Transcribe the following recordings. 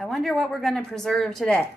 I wonder what we're going to preserve today.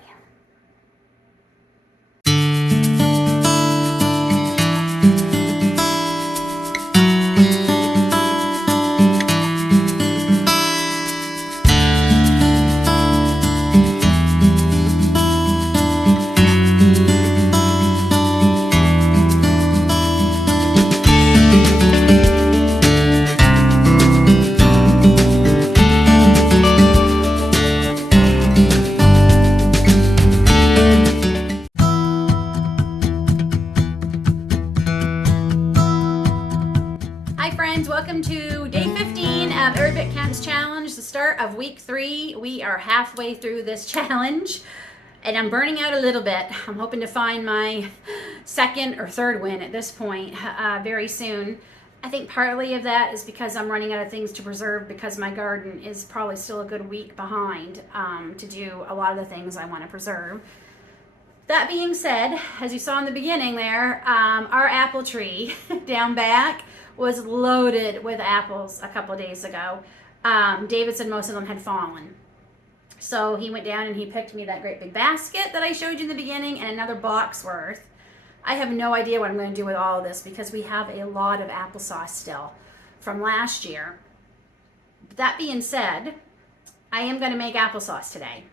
Welcome to day 15 of Every Bit Counts Challenge, the start of week 3. We are halfway through this challenge and I'm burning out a little bit. I'm hoping to find my second or third win at this point very soon. I think partly of that is because I'm running out of things to preserve because my garden is probably still a good week behind to do a lot of the things I want to preserve. That being said, as you saw in the beginning there, our apple tree down back was loaded with apples a couple of days ago. David said most of them had fallen. So he went down and he picked me that great big basket that I showed you in the beginning and another box worth. I have no idea what I'm going to do with all of this because we have a lot of applesauce still from last year. That being said, I am going to make applesauce today.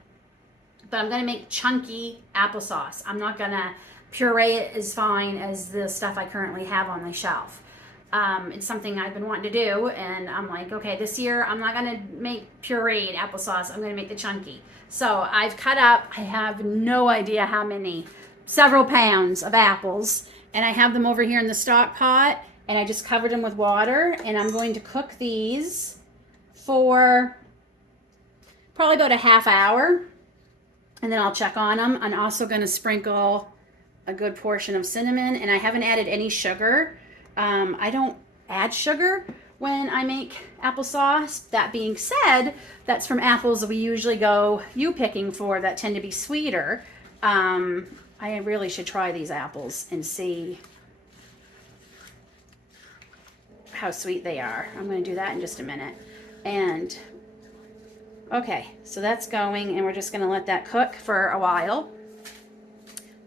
But I'm going to make chunky applesauce. I'm not going to puree it as fine as the stuff I currently have on the shelf. It's something I've been wanting to do, and I'm like, okay, this year I'm not going to make pureed applesauce. I'm going to make the chunky. So I've cut up, I have no idea how many, several pounds of apples, and I have them over here in the stock pot, and I just covered them with water, and I'm going to cook these for probably about a half hour. And then I'll check on them. I'm also going to sprinkle a good portion of cinnamon, and I haven't added any sugar. I don't add sugar when I make applesauce. That being said, that's from apples that we usually go picking for that tend to be sweeter. I really should try these apples and see how sweet they are. I'm going to do that in just a minute. And okay, so that's going, and we're just going to let that cook for a while.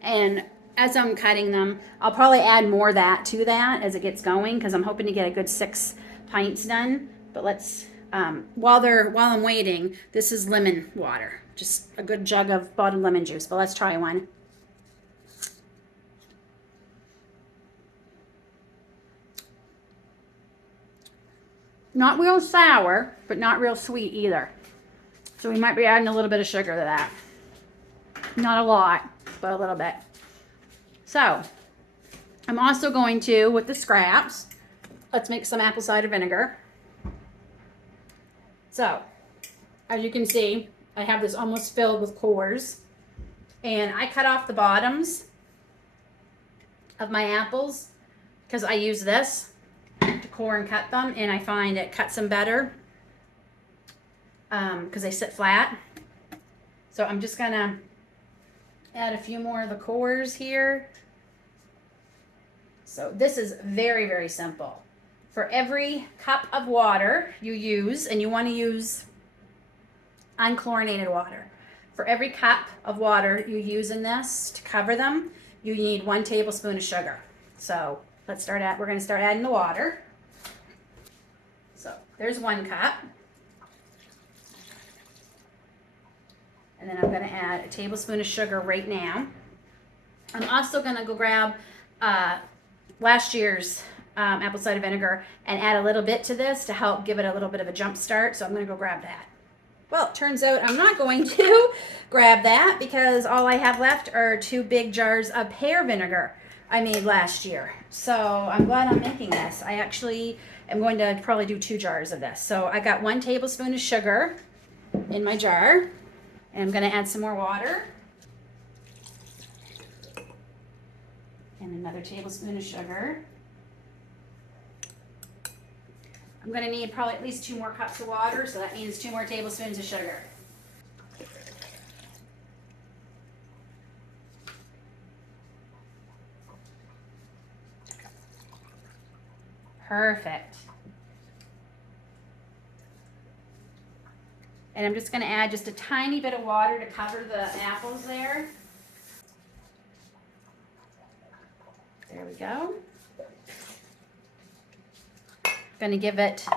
And as I'm cutting them, I'll probably add more of that to that as it gets going because I'm hoping to get a good 6 pints done. But let's, while I'm waiting, this is lemon water, just a good jug of bottled lemon juice. But let's try one. Not real sour, but not real sweet either. So we might be adding a little bit of sugar to that. Not a lot, but a little bit. So I'm also going to, with the scraps, let's make some apple cider vinegar. So as you can see, I have this almost filled with cores. And I cut off the bottoms of my apples because I use this to core and cut them. And I find it cuts them better because they sit flat. So I'm just gonna add a few more of the cores here. So this is very, very simple. For every cup of water you use, and you want to use unchlorinated water, for every cup of water you use in this to cover them, you need 1 tablespoon of sugar. So we're gonna start adding the water. So there's 1 cup. And then I'm going to add a tablespoon of sugar right now. I'm also going to go grab last year's apple cider vinegar and add a little bit to this to help give it a little bit of a jump start. So I'm going to go grab that. Well, it turns out I'm not going to grab that because all I have left are 2 big jars of pear vinegar I made last year. So I'm glad I'm making this. I actually am going to probably do 2 jars of this. So I got 1 tablespoon of sugar in my jar. And I'm going to add some more water. And another tablespoon of sugar. I'm going to need probably at least 2 more cups of water, so that means 2 more tablespoons of sugar. Perfect. And I'm just going to add just a tiny bit of water to cover the apples there. There we go. Going to give it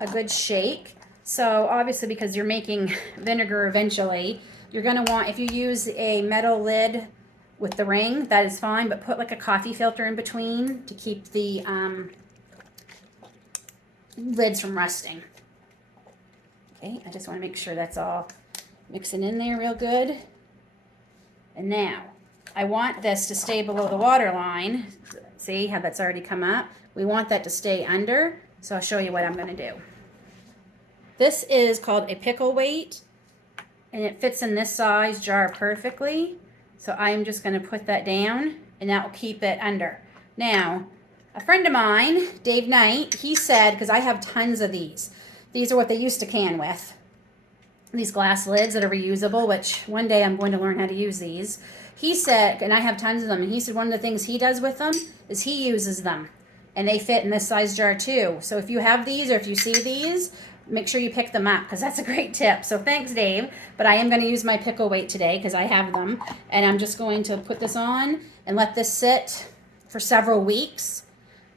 a good shake. So obviously, because you're making vinegar eventually, you're going to want, if you use a metal lid with the ring, that is fine, but put like a coffee filter in between to keep the lids from rusting. Okay, I just want to make sure that's all mixing in there real good. And now, I want this to stay below the water line. See how that's already come up? We want that to stay under, so I'll show you what I'm going to do. This is called a pickle weight, and it fits in this size jar perfectly. So I'm just going to put that down, and that will keep it under. Now, a friend of mine, Dave Knight, he said, because I have tons of these. These are what they used to can with. These glass lids that are reusable, which one day I'm going to learn how to use these. He said, and I have tons of them, and he said one of the things he does with them is he uses them. And they fit in this size jar too. So if you have these or if you see these, make sure you pick them up because that's a great tip. So thanks, Dave. But I am going to use my pickle weight today because I have them. And I'm just going to put this on and let this sit for several weeks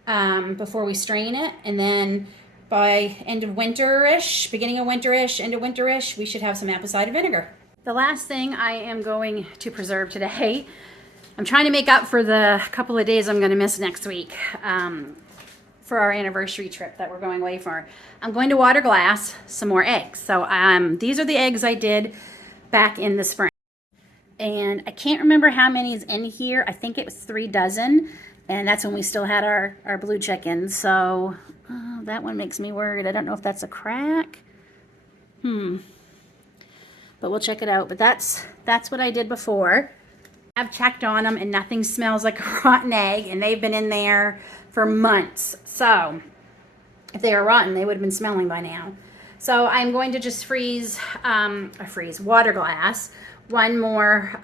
before we strain it. And then by end of winter-ish, beginning of winter-ish, end of winter-ish, we should have some apple cider vinegar. The last thing I am going to preserve today, I'm trying to make up for the couple of days I'm going to miss next week for our anniversary trip that we're going away for. I'm going to water glass some more eggs. So these are the eggs I did back in the spring. And I can't remember how many is in here. I think it was 3 dozen. And that's when we still had our blue chickens. So that one makes me worried. I don't know if that's a crack. But we'll check it out. But that's what I did before. I've checked on them and nothing smells like a rotten egg, and they've been in there for months. So if they were rotten, they would have been smelling by now. So I'm going to just water glass one more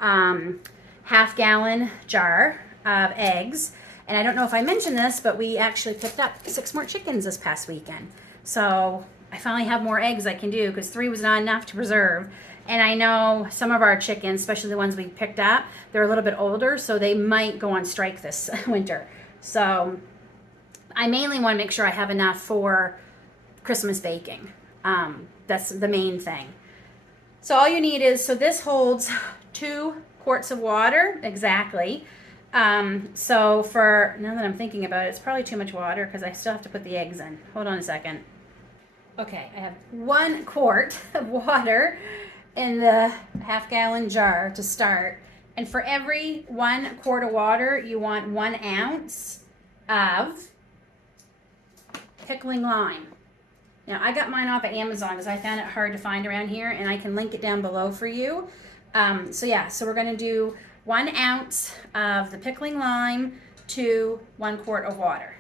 half-gallon jar of eggs. And I don't know if I mentioned this, but we actually picked up 6 more chickens this past weekend. So I finally have more eggs I can do because 3 was not enough to preserve. And I know some of our chickens, especially the ones we picked up, they're a little bit older, so they might go on strike this winter. So I mainly want to make sure I have enough for Christmas baking. That's the main thing. So all you need is, so this holds 2 quarts of water, exactly. So for, now that I'm thinking about it, it's probably too much water because I still have to put the eggs in. Hold on a second. Okay, I have 1 quart of water in the half-gallon jar to start. And for every 1 quart of water, you want 1 ounce of pickling lime. Now, I got mine off of Amazon because I found it hard to find around here, and I can link it down below for you. So we're going to do 1 ounce of the pickling lime to 1 quart of water.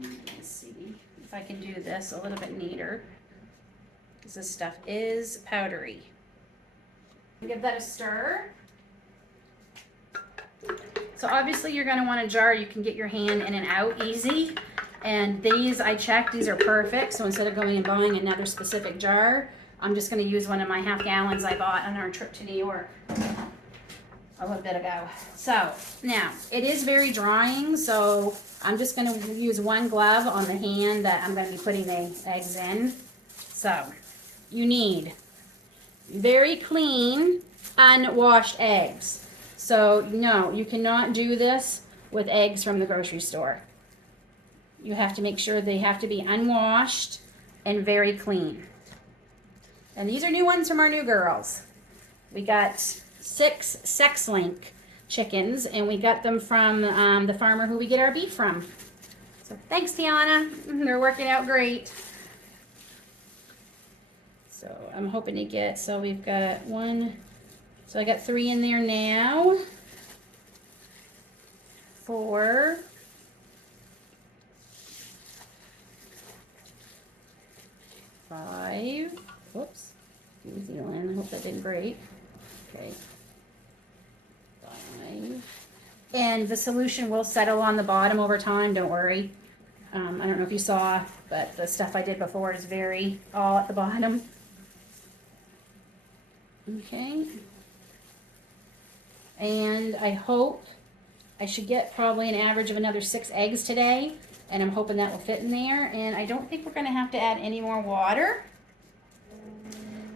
Let's see if I can do this a little bit neater, because this stuff is powdery. Give that a stir. So obviously you're going to want a jar you can get your hand in and out easy. And these, I checked, these are perfect. So instead of going and buying another specific jar, I'm just going to use one of my half gallons I bought on our trip to New York a little bit ago. So now it is very drying, so I'm just going to use 1 glove on the hand that I'm going to be putting the eggs in. So you need very clean, unwashed eggs. So no, you cannot do this with eggs from the grocery store. You have to make sure they have to be unwashed and very clean. And these are new ones from our new girls. We got 6 sex-link chickens, and we got them from the farmer who we get our beef from. So thanks, Tiana. They're working out great. So I'm hoping to get, so we've got 1, so I got 3 in there now. 4. 5. Whoops. New Zealand. I hope that didn't break. Okay. 5. And the solution will settle on the bottom over time. Don't worry. I don't know if you saw, but the stuff I did before is very all at the bottom. Okay. And I hope I should get probably an average of another 6 eggs today, and I'm hoping that will fit in there. And I don't think we're going to have to add any more water.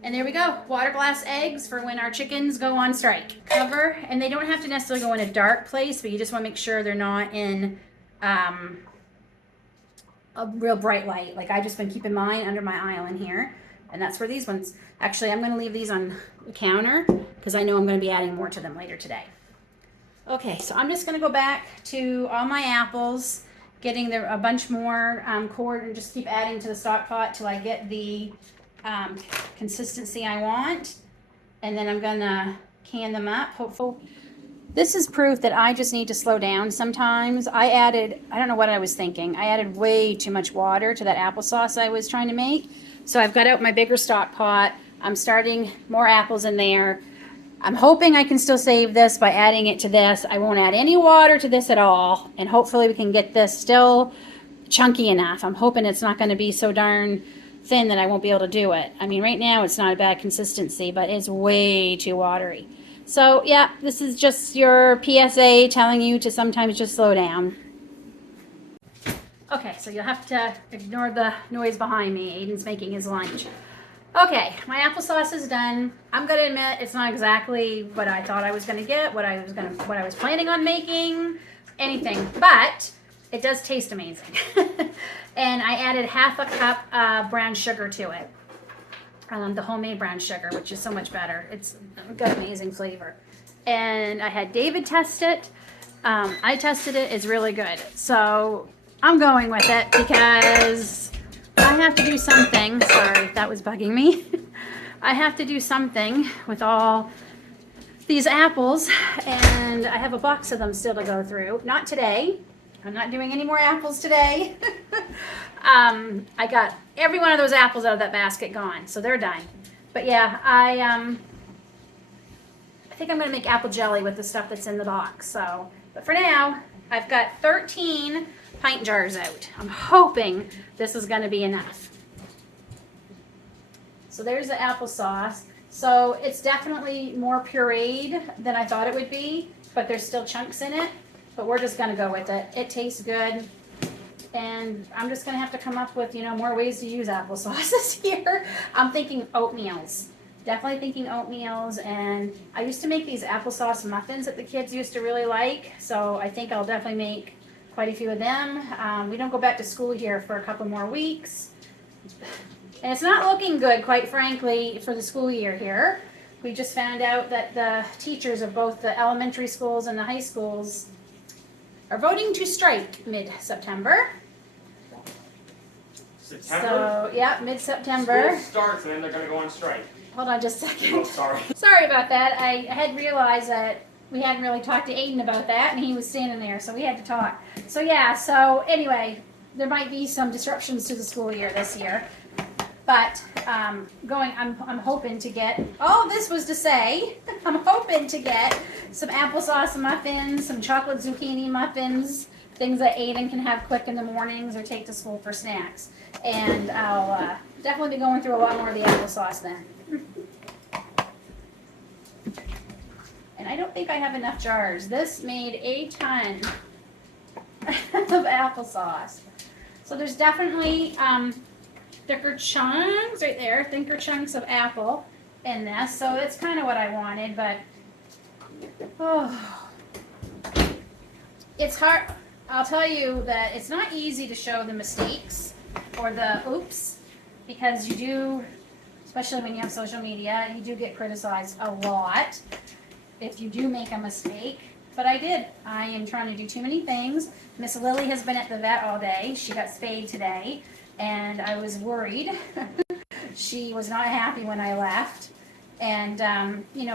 And there we go, water glass eggs for when our chickens go on strike. Cover, and they don't have to necessarily go in a dark place, but you just want to make sure they're not in a real bright light. Like I just been keeping mine under my island here, and that's where these ones, actually I'm going to leave these on the counter because I know I'm going to be adding more to them later today. Okay, so I'm just going to go back to all my apples, getting a bunch more cord, and just keep adding to the stock pot till I get the consistency I want, and then I'm gonna can them up. Hopefully, this is proof that I just need to slow down sometimes. I don't know what I was thinking. I added way too much water to that applesauce I was trying to make. So I've got out my bigger stock pot. I'm starting more apples in there. I'm hoping I can still save this by adding it to this. I won't add any water to this at all, and hopefully we can get this still chunky enough. I'm hoping it's not going to be so darn thin that I won't be able to do it. I mean, right now it's not a bad consistency, but it's way too watery. So yeah, this is just your PSA telling you to sometimes just slow down. Okay, so you'll have to ignore the noise behind me. Aiden's making his lunch. Okay, my applesauce is done. I'm gonna admit it's not exactly what I thought I was gonna get, what I was planning on making, anything, but it does taste amazing. And I added half a cup of brown sugar to it. The homemade brown sugar, which is so much better. It's got amazing flavor. And I had David test it. I tested it. It's really good. So I'm going with it because I have to do something. Sorry, that was bugging me. I have to do something with all these apples, and I have a box of them still to go through. Not today. I'm not doing any more apples today. I got every one of those apples out of that basket gone, so they're done. But yeah, I think I'm gonna make apple jelly with the stuff that's in the box. So, but for now, I've got 13 pint jars out. I'm hoping this is gonna be enough. So there's the applesauce. So it's definitely more pureed than I thought it would be, but there's still chunks in it. But we're just gonna go with it. It tastes good. And I'm just gonna have to come up with, more ways to use applesauce this year. I'm thinking oatmeals. Definitely thinking oatmeals. And I used to make these applesauce muffins that the kids used to really like. So I think I'll definitely make quite a few of them. We don't go back to school here for a couple more weeks. And it's not looking good, quite frankly, for the school year here. We just found out that the teachers of both the elementary schools and the high schools are voting to strike mid-September. September? So, yeah, mid-September. School starts and then they're going to go on strike. Hold on just a second. Oh, sorry. Sorry about that. I had realized that we hadn't really talked to Aiden about that, and he was standing there, so we had to talk. So, yeah, so anyway, there might be some disruptions to the school year this year. But I'm hoping to get, all this was to say, I'm hoping to get some applesauce muffins, some chocolate zucchini muffins, things that Aiden can have quick in the mornings or take to school for snacks. And I'll definitely be going through a lot more of the applesauce then. And I don't think I have enough jars. This made a ton of applesauce. So there's definitely thicker chunks right there, thicker chunks of apple in this. So it's kind of what I wanted, but it's hard. I'll tell you that it's not easy to show the mistakes or the oops, because you do, especially when you have social media, you do get criticized a lot if you do make a mistake. But I did. I am trying to do too many things. Miss Lily has been at the vet all day. She got spayed today. And I was worried. She was not happy when I left. And,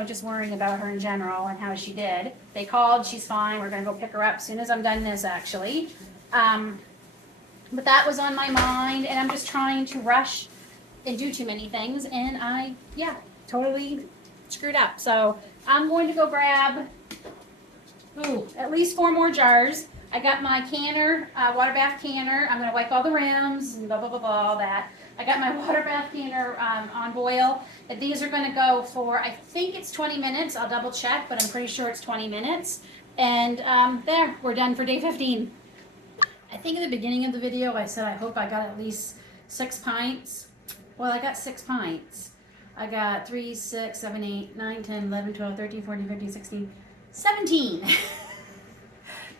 just worrying about her in general and how she did. They called, she's fine. We're going to go pick her up as soon as I'm done this, actually. But that was on my mind, and I'm just trying to rush and do too many things. And I, totally screwed up. So I'm going to go grab, at least 4 more jars. I got my canner, water bath canner. I'm gonna wipe all the rims and blah, blah, blah, blah, all that. I got my water bath canner on boil. And these are gonna go for, I think it's 20 minutes. I'll double check, but I'm pretty sure it's 20 minutes. And there, we're done for day 15. I think at the beginning of the video, I said I hope I got at least 6 pints. Well, I got 6 pints. I got 3, 6, 7, 8, 9, 10, 11, 12, 13, 14, 15, 16, 17.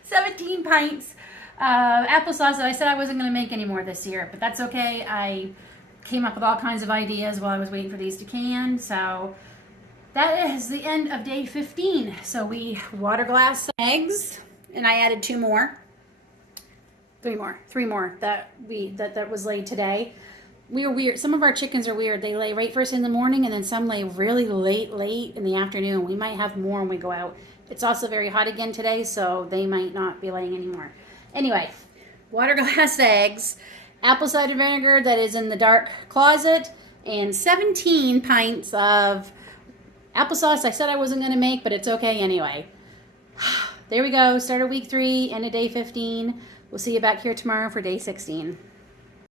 17 pints of applesauce that I said I wasn't going to make anymore this year, but that's okay. I came up with all kinds of ideas while I was waiting for these to can. So that is the end of day 15. So we water glass eggs, and I added 2 more. 3 more that was laid today. We were weird. Some of our chickens are weird. They lay right first in the morning, and then some lay really late in the afternoon. We might have more when we go out. It's also very hot again today, so they might not be laying anymore. Anyway, water glass eggs, apple cider vinegar that is in the dark closet, and 17 pints of applesauce I said I wasn't going to make, but it's okay anyway. There we go. Started week 3, end of day 15. We'll see you back here tomorrow for day 16.